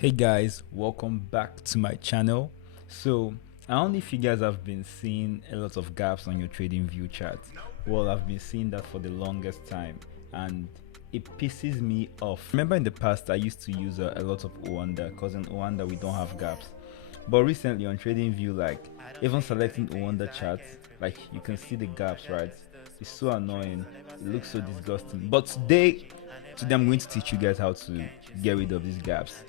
Hey guys, welcome back to my channel. So I don't know if you guys have been seeing a lot of gaps on your TradingView chart. Well, I've been seeing that for the longest time and it pisses me off. Remember in the past I used to use a lot of Oanda because in Oanda we don't have gaps. But recently on TradingView, like even selecting Oanda charts, like you can see the gaps, right? It's so annoying. It looks so disgusting. But today I'm going to teach you guys how to get rid of these gaps.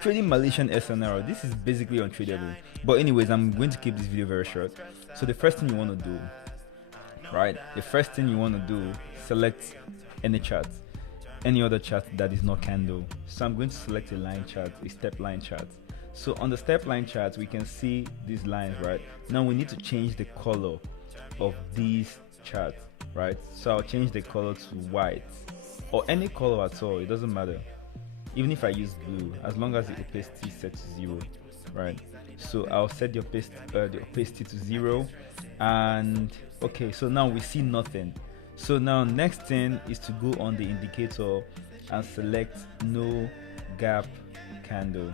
Trading Malaysian SNR, this is basically untradeable. But anyways, I'm going to keep this video very short. So the first thing you want to do, right? The first thing you want to do, select any chart, any other chart that is not candle. So I'm going to select a line chart, a step line chart. So on the step line chart, we can see these lines, right? Now we need to change the color of these charts, right? So I'll change the color to white or any color at all, it doesn't matter. Even if I use blue, as long as the opacity is set to 0, right? So I'll set the opacity to 0, and okay, so now we see nothing. So now next thing is to go on the indicator and select no gap candle,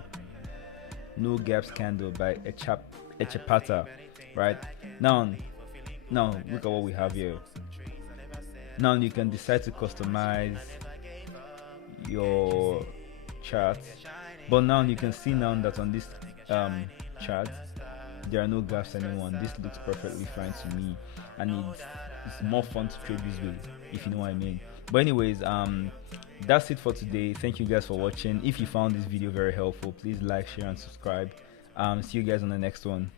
no gaps candle by Echapata, right? Now look at what we have here. Now you can decide to customize your chart, but now you can see now that on this chart there are no gaps anymore. This looks perfectly fine to me, and it's more fun to trade this way, if you know what I mean. But anyways, that's it for today. Thank you guys for watching. If you found this video very helpful, please like, share and subscribe. See you guys on the next one.